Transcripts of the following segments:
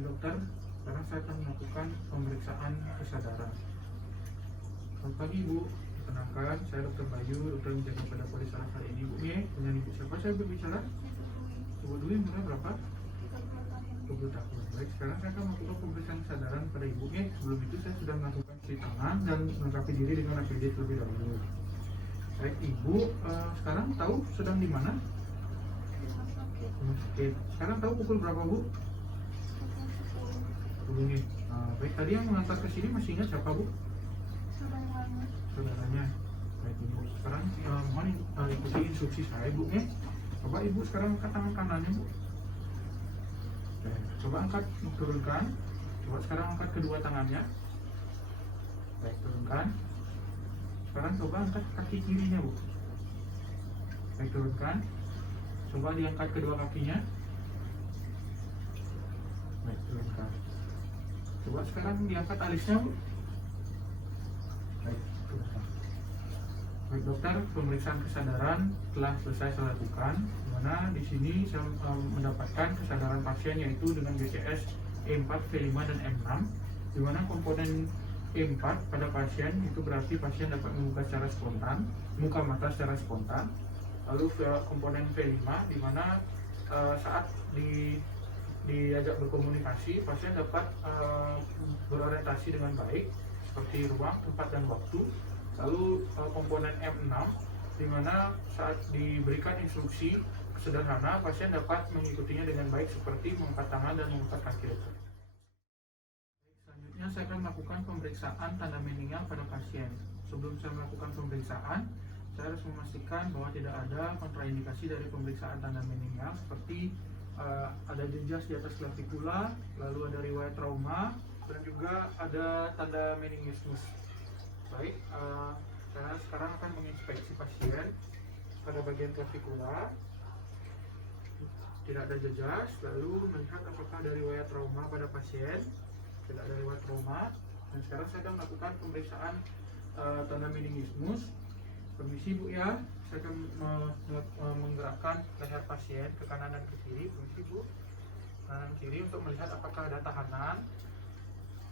dokter, sekarang saya akan melakukan pemeriksaan kesadaran. Selamat pagi Ibu, perkenalkan saya Dr. Bayu, dokter menjaga pada polis saraf hari ini. Ibu dengan Ibu siapa saya berbicara? Ibu dulu yang umurnya berapa? 20 tahun. Baik, sekarang saya akan melakukan pemeriksaan kesadaran pada Ibu. Sebelum itu saya sudah melakukan cuci tangan dan melengkapi diri dengan APD terlebih dahulu. Baik Ibu, sekarang tahu sedang di mana? Rumah sakit. Sekarang tahu pukul berapa Bu? 10 nih. Baik, tadi yang mengantar ke sini masih ingat siapa Bu? Saudaranya. Baik Ibu, sekarang mohon ikuti instruksi saya Bu. Coba Ibu sekarang angkat tangan kanannya Bu. Oke, coba angkat, turunkan. Coba sekarang angkat kedua tangannya. Baik, turunkan. Sekarang coba angkat kaki kirinya Bu. Baik, turunkan. Coba diangkat kedua kakinya. Baik, turunkan. Coba sekarang diangkat alisnya Bu. Baik, turunkan. Baik dokter, pemeriksaan kesadaran telah selesai saya lakukan. Dimana di sini saya mendapatkan kesadaran pasien yaitu dengan GCS E4, V5 dan M6. Dimana komponen E4 pada pasien itu berarti pasien dapat membuka secara spontan, buka mata secara spontan. Lalu komponen V5 dimana saat diajak berkomunikasi pasien dapat berorientasi dengan baik seperti ruang, tempat dan waktu. Lalu komponen M6 dimana saat diberikan instruksi sederhana pasien dapat mengikutinya dengan baik seperti mengangkat tangan dan mengangkat kaki. Selanjutnya saya akan melakukan pemeriksaan tanda meninggal pada pasien. Sebelum saya melakukan pemeriksaan, saya harus memastikan bahwa tidak ada kontraindikasi dari pemeriksaan tanda meninggal seperti ada jejas di atas klavikula, lalu ada riwayat trauma, dan juga ada tanda meningismus. Baik, saya sekarang akan menginspeksi pasien pada bagian klavikula. Tidak ada jejas, lalu melihat apakah ada riwayat trauma pada pasien. Tidak ada riwayat trauma. Dan sekarang saya akan melakukan pemeriksaan tanda meningismus. Permisi Bu ya, saya akan menggerakkan leher pasien ke kanan dan ke kiri. Permisi Bu, kanan kiri untuk melihat apakah ada tahanan.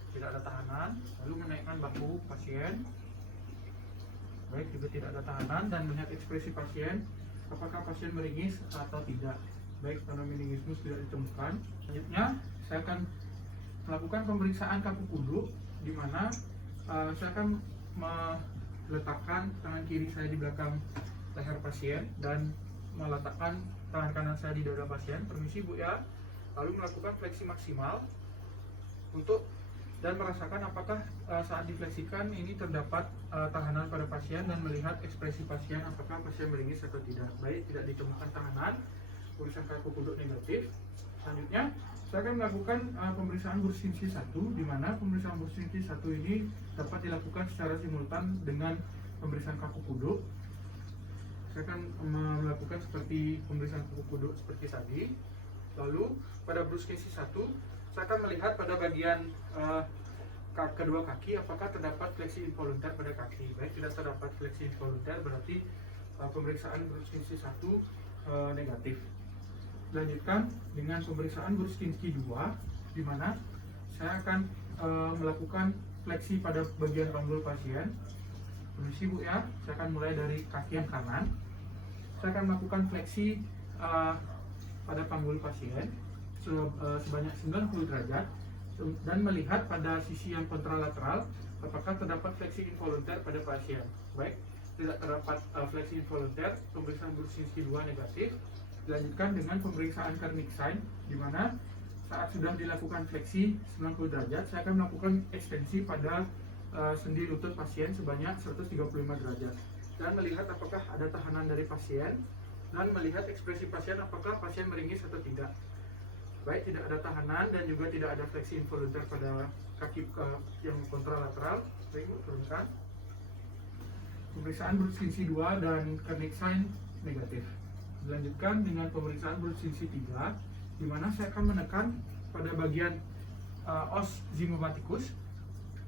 Tidak ada tahanan, lalu menaikkan bahu pasien. Baik, juga tidak ada tahanan dan melihat ekspresi pasien, apakah pasien meringis atau tidak. Baik, tanda meningismus tidak ditemukan. Selanjutnya, saya akan melakukan pemeriksaan kaku kuduk, di mana saya akan meletakkan tangan kiri saya di belakang leher pasien dan meletakkan tangan kanan saya di dada pasien. Permisi Bu ya. Lalu melakukan fleksi maksimal dan merasakan apakah saat difleksikan ini terdapat tahanan pada pasien dan melihat ekspresi pasien apakah pasien meringis atau tidak. Baik, tidak ditemukan tahanan, tulisan kaku kuduk negatif. Selanjutnya saya akan melakukan pemeriksaan Burskinski 1, di mana pemeriksaan Burskinski 1 ini dapat dilakukan secara simultan dengan pemeriksaan kaku kuduk. Saya akan melakukan seperti pemeriksaan kaku kuduk seperti tadi. Lalu pada Burskinski 1 saya akan melihat pada bagian kedua kaki apakah terdapat fleksi involunter pada kaki. Baik, tidak terdapat fleksi involunter berarti pemeriksaan Burskinski 1 negatif. Lanjutkan dengan pemeriksaan Burskinski 2, di mana saya akan melakukan fleksi pada bagian panggul pasien. Permisi Bu ya, saya akan mulai dari kaki yang kanan. Saya akan melakukan fleksi pada panggul pasien sebanyak 90 derajat dan melihat pada sisi yang kontralateral apakah terdapat fleksi involunter pada pasien. Baik, tidak terdapat fleksi involunter, pemeriksaan Burskinski 2 negatif. Dilanjutkan dengan pemeriksaan Kernicks-Sign, di mana saat sudah dilakukan fleksi 90 derajat, saya akan melakukan ekstensi pada sendi lutut pasien sebanyak 135 derajat dan melihat apakah ada tahanan dari pasien dan melihat ekspresi pasien apakah pasien meringis atau tidak. Baik, tidak ada tahanan dan juga tidak ada fleksi involunter pada kaki yang kontralateral. Baik, turunkan. Pemeriksaan Burskinski 2 dan Kernicks-Sign negatif. Dilanjutkan dengan pemeriksaan Burskinski 3, di mana saya akan menekan pada bagian os zygomaticus.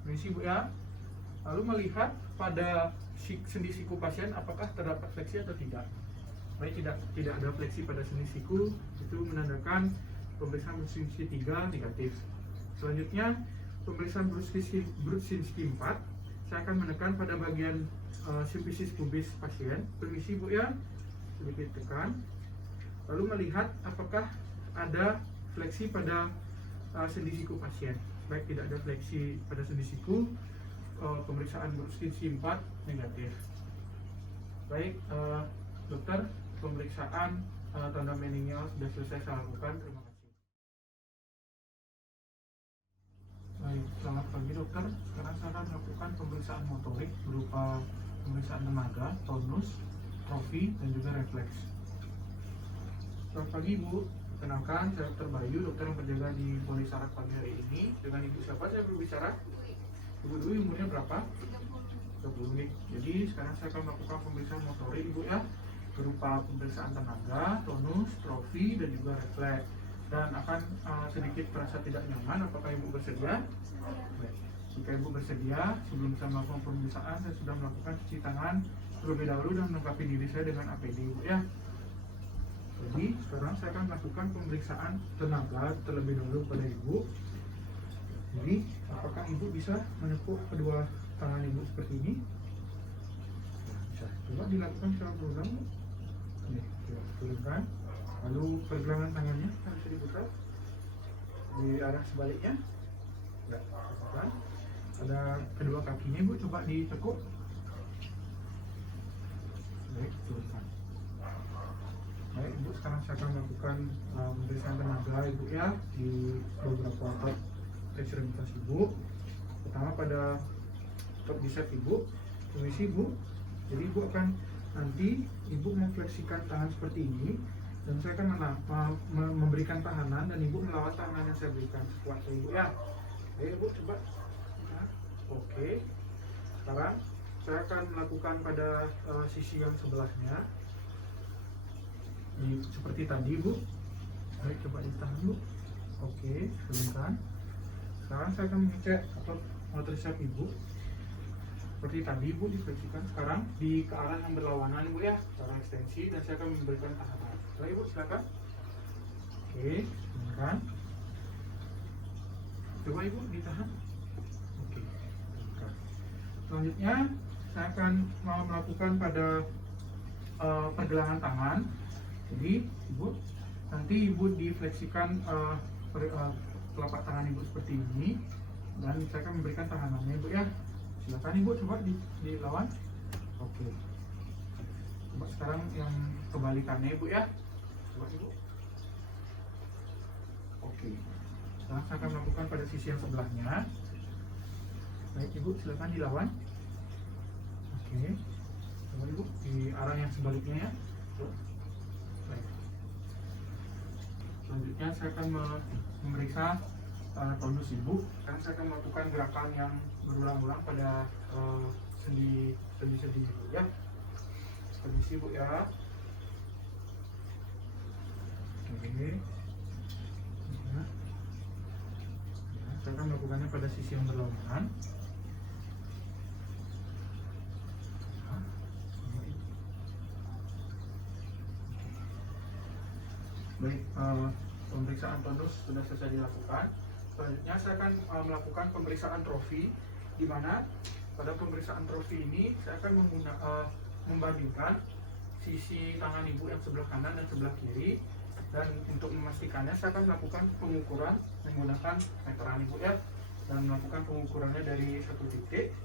Permisi Bu ya. Lalu melihat pada sendi siku pasien apakah terdapat fleksi atau tidak. Baik, tidak ada fleksi pada sendi siku, itu menandakan pemeriksaan Brudzinski 3 negatif. Selanjutnya pemeriksaan Brudzinski 4, saya akan menekan pada bagian sifisis pubis pasien. Permisi Bu ya, sedikit tekan. Lalu melihat apakah ada fleksi pada sendi siku pasien. Baik tidak ada fleksi pada sendi siku, pemeriksaan Brudzinski 4 negatif. Baik dokter, pemeriksaan tanda meningeal sudah selesai saya lakukan. Terima kasih. Baik, selamat pagi dokter. Sekarang saya akan melakukan pemeriksaan motorik berupa pemeriksaan tenaga, tonus, trofi, dan juga refleks. Selamat pagi Bu, kenalkan saya Dr. Bayu, dokter yang berjaga di Polisarat pagi hari ini. Dengan Ibu siapa saya berbicara? Ibu Dwi umurnya berapa? 30 menit. Jadi sekarang saya akan melakukan pemeriksaan motorik Ibu ya, berupa pemeriksaan tenaga, tonus, trofi, dan juga refleks. Dan akan sedikit merasa tidak nyaman. Apakah Ibu bersedia? Baik. Jika Ibu bersedia, sebelum saya melakukan pemeriksaan, saya sudah melakukan cuci tangan terlebih dahulu dan melengkapi diri saya dengan APD Ibu ya. Jadi sekarang saya akan melakukan pemeriksaan tenaga terlebih dahulu pada Ibu. Jadi apakah Ibu bisa menepuk kedua tangan Ibu seperti ini? Bisa. Coba dilakukan secara berulang. Ini, coba turunkan. Lalu pergelangan tangannya bisa dibuka di arah sebaliknya. Ya, tekan. Ada kedua kakinya Ibu, coba ditekuk. Baik, turunkan. Baik Ibu, sekarang saya akan melakukan pemeriksaan tenaga Ibu ya di beberapa otot ekstremitas Ibu. Pertama pada otot bicep Ibu. Permisi Ibu. Jadi Ibu akan nanti Ibu memfleksikan tangan seperti ini, dan saya akan memberikan tahanan dan Ibu melawan tahanan yang saya berikan sekuatnya Ibu ya. Ayo Ibu coba. Nah, oke. Sekarang saya akan melakukan pada sisi yang sebelahnya. Seperti tadi Bu. Baik, coba ditahan dulu. Oke, turunkan. Sekarang saya akan mengecek otot tricep Ibu. Seperti tadi Ibu difleksikan, sekarang ke arah yang berlawanan Ibu ya, cara ekstensi, dan saya akan memberikan tahanan. Baik Ibu, silakan. Oke, turunkan. Coba Ibu ditahan. Oke, turunkan. Selanjutnya saya akan melakukan pada pergelangan tangan. Jadi Ibu, nanti Ibu difleksikan telapak tangan Ibu seperti ini, dan saya akan memberikan tahanannya Ibu ya. Silakan Ibu coba dilawan. Oke. Coba sekarang yang kebalikannya Ibu ya. Coba Ibu. Oke. Sekarang saya akan melakukan pada sisi yang sebelahnya. Baik Ibu, silakan dilawan. Oke. Coba Ibu di arah yang sebaliknya ya. Baik. Selanjutnya saya akan memeriksa tonus Ibu. Sekarang saya akan melakukan gerakan yang berulang-ulang pada sendi-sendi Ibu ya. Permisi Ibu ya. Oke. Ya. Saya akan melakukannya pada sisi yang berlawanan. Baik, pemeriksaan tonus sudah selesai dilakukan. Selanjutnya saya akan melakukan pemeriksaan trofi, di mana pada pemeriksaan trofi ini saya akan membandingkan sisi tangan Ibu yang sebelah kanan dan sebelah kiri, dan untuk memastikannya saya akan melakukan pengukuran menggunakan meteran Ibu ya, dan melakukan pengukurannya dari satu titik.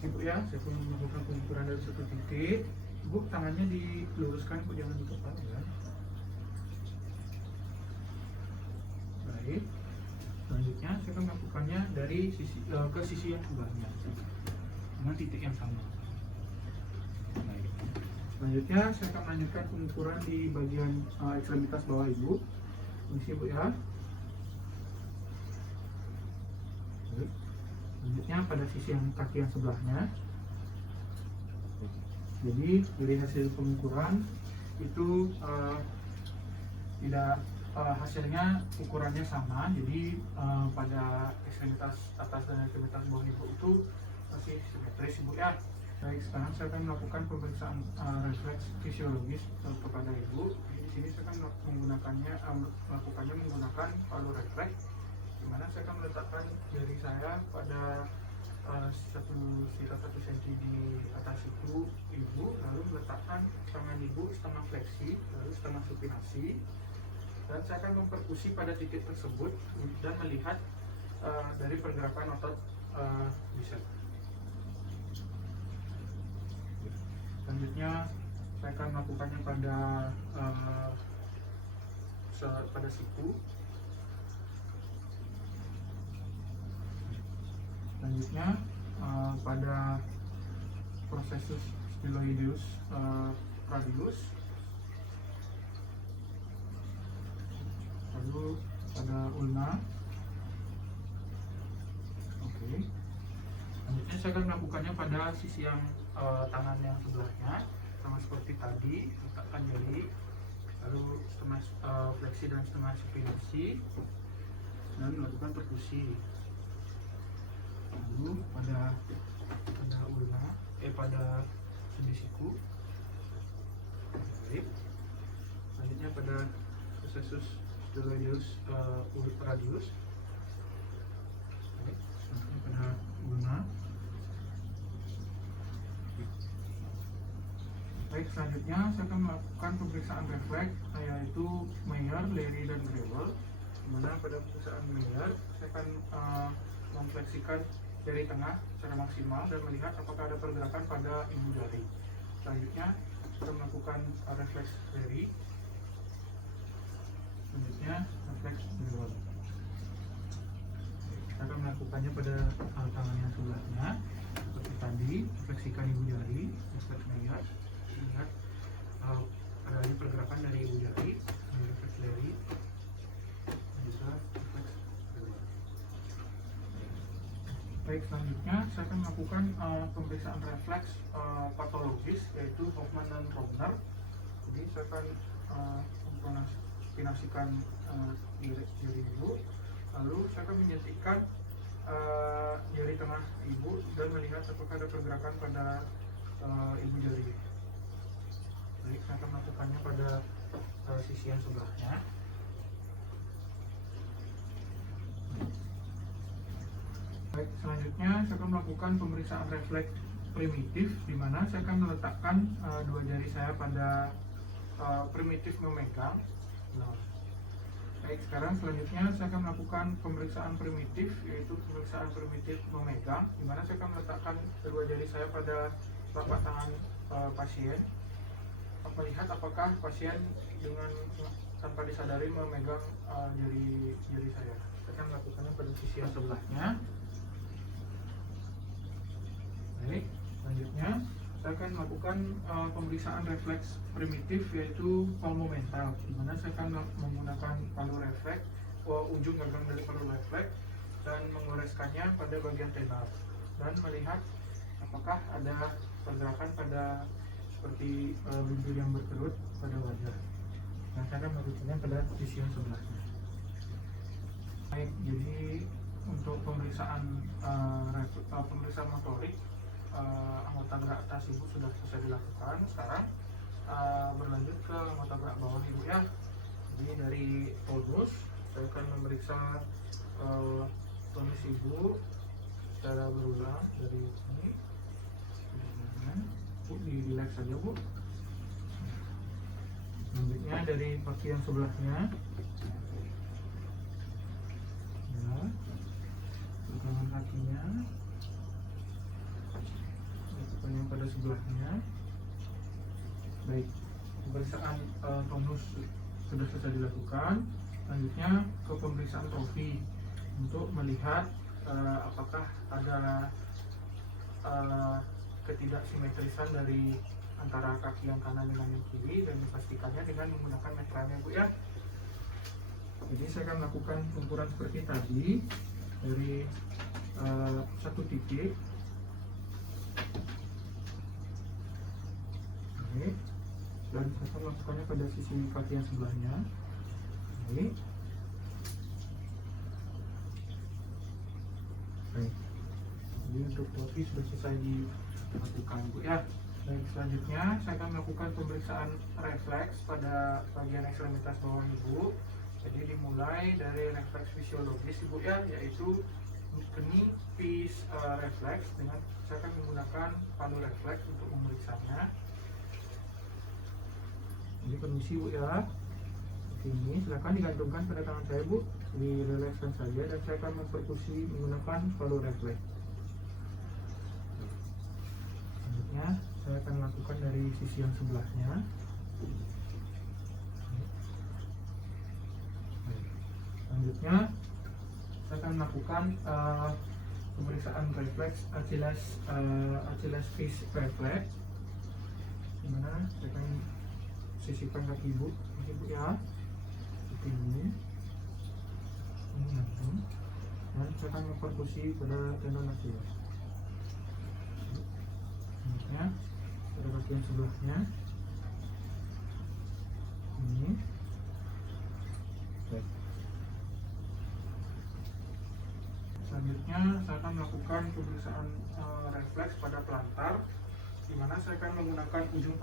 Ibu ya, saya pun melakukan pengukuran dari satu titik. Ibu tangannya diluruskan, Bu, jangan ditekan ya. Baik. Selanjutnya saya akan melakukannya dari ke sisi yang sebelahnya dengan titik yang sama. Baik. Selanjutnya saya akan melanjutkan pengukuran di bagian ekstremitas bawah Ibu. Permisi Bu ya. Baik. Selanjutnya pada sisi yang kaki yang sebelahnya. Jadi dari hasil pengukuran itu tidak hasilnya ukurannya sama. Jadi pada ekstremitas atas dan ekstremitas bawah Ibu itu masih simetris Ibu ya. Baik, sekarang saya akan melakukan pemeriksaan refleks fisiologis kepada ibu. Di sini saya akan melakukannya menggunakan palu refleks, di mana saya akan meletakkan jari saya pada 1 cm di atas siku ibu, lalu meletakkan tangan ibu setengah fleksi, lalu setengah supinasi, dan saya akan memperkusi pada titik tersebut dan melihat dari pergerakan otot bicep. Selanjutnya saya akan melakukannya pada siku. Selanjutnya pada processus styloideus radius, lalu pada ulna. Oke. Selanjutnya saya akan melakukannya pada sisi yang tangan yang sebelahnya, sama seperti tadi, letakkan jari, lalu setengah fleksi dan setengah supinasi, dan melakukan perkusi. Lalu pada ulna, pada sendi siku. Baik. Selanjutnya pada processus styloideus radius. Baik. Selanjutnya pada ulna. Baik, selanjutnya saya akan melakukan pemeriksaan refleks, yaitu Meyer, Leary, dan Grewal. Dimana pada pemeriksaan Meyer saya akan memfleksikan jari tengah secara maksimal dan melihat apakah ada pergerakan pada ibu jari. Selanjutnya kita melakukan refleks Leary. Selanjutnya refleks Grewal. Kita akan melakukannya pada tangan yang sebelahnya seperti tadi, fleksikan ibu jari, refleks Meyer, lihat adanya pergerakan dari ibu jari, refleks Leary, dan juga refleks Grewal. Baik, selanjutnya saya akan melakukan pemeriksaan refleks patologis, yaitu Hoffman dan Rogner. Jadi saya akan mengkombinasikan jari ibu, lalu saya akan menyentikkan jari tengah ibu dan melihat apakah ada pergerakan pada ibu jari. Baik, saya akan melakukannya pada sisi yang sebelahnya. Baik, selanjutnya saya akan melakukan pemeriksaan refleks primitif, di mana saya akan meletakkan dua jari saya pada primitif memegang. Nah, baik, sekarang selanjutnya saya akan melakukan pemeriksaan primitif, yaitu pemeriksaan primitif memegang, di mana saya akan meletakkan kedua jari saya pada telapak tangan pasien, melihat apakah pasien dengan tanpa disadari memegang jari saya. Saya akan melakukannya pada sisi yang sebelahnya. Baik, selanjutnya saya akan melakukan pemeriksaan refleks primitif, yaitu palmomental, di mana saya akan menggunakan palu refleks, ujung gagang dari palu refleks, dan mengoreskannya pada bagian tenar dan melihat apakah ada pergerakan pada seperti bibir yang berkerut pada wajah. Nah, saya akan melakukannya pada sisi yang sebelahnya. Baik, jadi untuk pemeriksaan motorik anggota gerak atas ibu sudah selesai dilakukan. Sekarang berlanjut ke anggota gerak bawah ibu ya. Jadi dari tonus saya akan memeriksa tonus ibu secara berulang dari sini. Bu, di relax saja bu. Selanjutnya dari kaki yang sebelahnya, ya, pergelangan kakinya, lakukan yang pada sebelahnya. Baik, pemeriksaan tonus sudah selesai dilakukan. Selanjutnya ke pemeriksaan trofi untuk melihat apakah ada ketidaksimetrisan dari antara kaki yang kanan dengan yang kiri, dan dipastikannya dengan menggunakan meterannya bu ya. Jadi saya akan melakukan pengukuran seperti tadi dari satu titik. Oke. Dan saya akan melakukannya pada sisi kaki yang sebelahnya. Oke. Baik. Jadi untuk trofi sudah selesai lakukan Bu ya. Baik, selanjutnya saya akan melakukan pemeriksaan refleks pada bagian ekstremitas bawah Ibu. Jadi dimulai dari refleks fisiologis Ibu ya, yaitu knee-piece refleks. Dengan saya akan menggunakan palu refleks untuk memeriksanya. Ini permisi Bu ya. Ini silakan digantungkan pada tangan saya Bu, direlekskan saja dan saya akan memperkusi menggunakan palu refleks. Selanjutnya saya akan lakukan dari sisi yang sebelahnya. Selanjutnya saya akan melakukan pemeriksaan refleks Achilles fish reflex, dimana saya akan sisipkan kaki Ibu ya, seperti ini, dan saya akan memperkusi pada tendon Achilles. Selanjutnya pada kaki yang sebelahnya ini. Baik. Selanjutnya saya akan melakukan pemeriksaan refleks pada plantar, di mana saya akan menggunakan ujung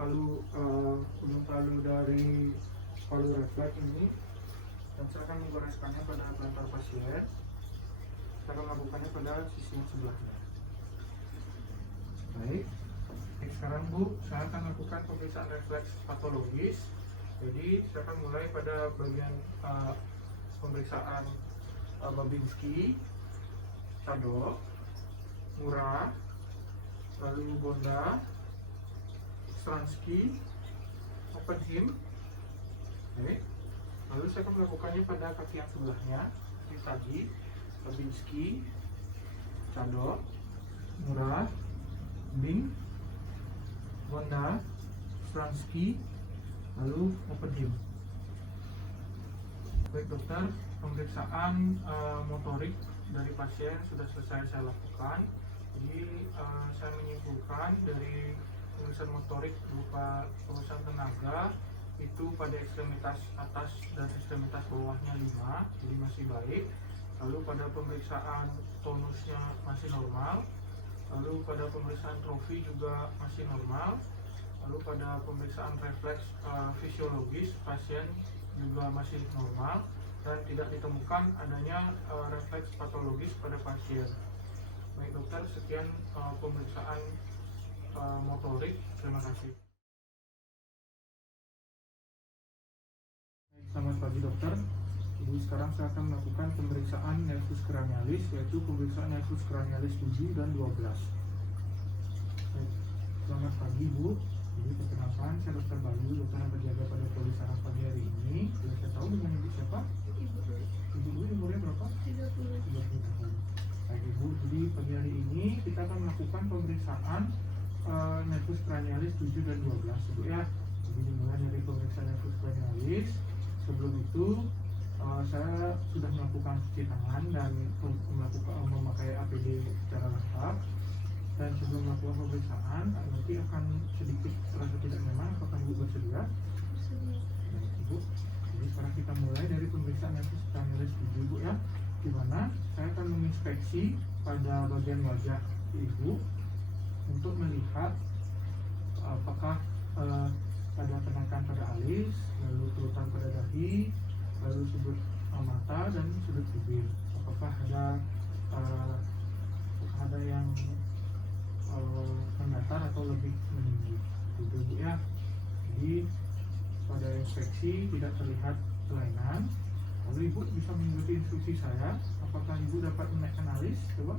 palu dari palu refleks ini, dan saya akan menggoreskannya pada plantar pasien. Saya akan melakukannya pada sisi yang sebelahnya. Baik. Sekarang Bu, saya akan melakukan pemeriksaan refleks patologis. Jadi saya akan mulai pada bagian pemeriksaan Babinski, Cadok, Murah, lalu Bonda, Stransky, Oppenheim. Oke. Lalu saya akan melakukannya pada kaki yang sebelahnya, seperti tadi, Babinski, Cadok, Murah, Bing, Bonda, Stransky, lalu Oppenheim. Baik dokter, pemeriksaan motorik dari pasien sudah selesai saya lakukan. Jadi saya menyimpulkan dari pemeriksaan motorik berupa pemeriksaan tenaga itu pada ekstremitas atas dan ekstremitas bawahnya 5, jadi masih baik. Lalu pada pemeriksaan tonusnya masih normal. Lalu pada pemeriksaan trofi juga masih normal. Lalu pada pemeriksaan refleks fisiologis pasien juga masih normal dan tidak ditemukan adanya refleks patologis pada pasien. Baik dokter, sekian pemeriksaan motorik. Terima kasih. Selamat pagi dokter. Jadi sekarang saya akan melakukan pemeriksaan nervus cranialis, yaitu pemeriksaan nervus cranialis 7 dan 12. Baik. Selamat pagi Bu. Jadi perkenalkan, saya Dr. Bayu, dokter yang berjaga pada polis saraf pagi hari ini. Boleh saya tahu dengan Ibu siapa? Ibu umurnya berapa? 30 tahun. Baik Ibu, jadi pagi hari ini kita akan melakukan pemeriksaan nervus cranialis 7 dan 12 Ibu ya. Jadi dimulai dari pemeriksaan nervus cranialis. Sebelum itu saya sudah melakukan cuci tangan dan memakai APD secara lengkap. Dan sebelum melakukan pemeriksaan, nanti akan sedikit terasa tidak nyaman. Apakah Ibu bersedia? Baik Ibu. Jadi sekarang kita mulai dari pemeriksaan nervus cranialis 7 Ibu ya, di mana saya akan menginspeksi pada bagian wajah Ibu untuk melihat apakah ada kenaikan pada alis, lalu turutan pada dahi, lalu sudut mata dan sudut bibir. Apakah ada yang mendatar atau lebih meninggi, gitu Bu ya. Jadi pada inspeksi tidak terlihat kelainan. Lalu Ibu bisa mengikuti instruksi saya. Apakah Ibu dapat menaikkan alis? Coba.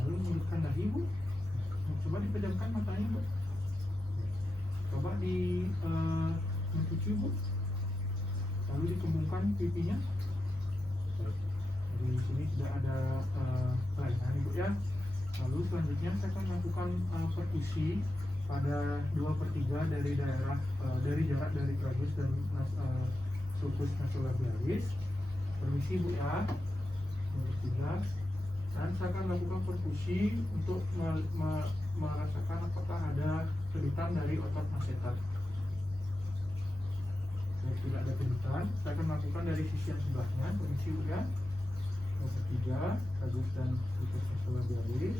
Lalu menundukkan dahi Bu. Coba dipejamkan matanya Bu. Coba mencuci Bu. Lalu dikembangkan pipinya. Jadi di sini tidak ada kelainan Ibu ya. Lalu selanjutnya saya akan melakukan perkusi pada 2/3 dari jarak dari tragus dan sulcus nasolabialis. Permisi Bu ya. 2/3. Dan saya akan melakukan perkusi untuk merasakan apakah ada kedutan dari otot masseter. Kalau tidak ada kedutan, saya akan melakukan dari sisi yang sebelahnya. Permisi Bu ya. 2/3 tragus dan sulcus nasolabialis.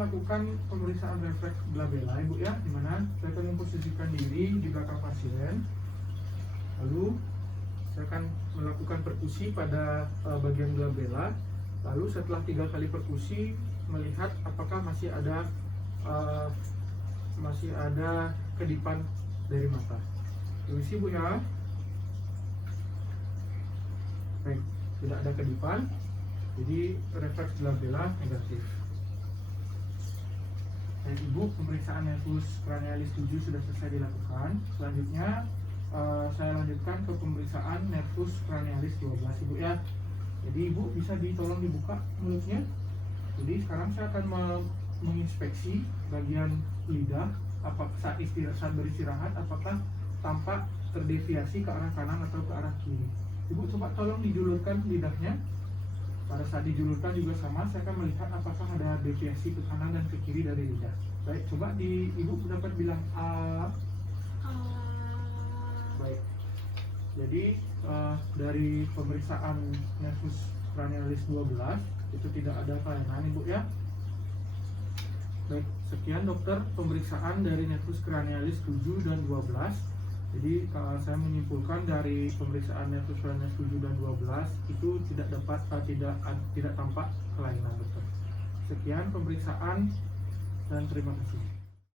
melakukan pemeriksaan refleks glabella Ibu ya, dimana saya akan memposisikan diri di belakang pasien, lalu saya akan melakukan perkusi pada bagian glabella, lalu setelah 3 kali perkusi melihat apakah masih ada kedipan dari mata. Permisi Bu ya. Baik, tidak ada kedipan, jadi refleks glabella negatif. Dan Ibu, pemeriksaan nervus cranialis 7 sudah selesai dilakukan. Selanjutnya saya lanjutkan ke pemeriksaan nervus cranialis 12 Ibu ya. Jadi Ibu bisa tolong dibuka mulutnya. Jadi sekarang saya akan menginspeksi bagian lidah, apakah saat beristirahat apakah tampak terdeviasi ke arah kanan atau ke arah kiri. Ibu coba tolong dijulurkan lidahnya. Pada saat dijulurkan juga sama, saya akan melihat apakah ada deviasi ke kanan dan ke kiri dari lidah. Baik, coba Ibu dapat bilang A. Baik. Jadi dari pemeriksaan nervus cranialis 12 itu tidak ada kelainan Ibu ya. Baik, sekian dokter pemeriksaan dari nervus cranialis 7 dan 12. Jadi saya menyimpulkan dari pemeriksaan nervus cranialis 7 dan 12 itu tidak tampak kelainan dokter. Sekian pemeriksaan dan terima kasih.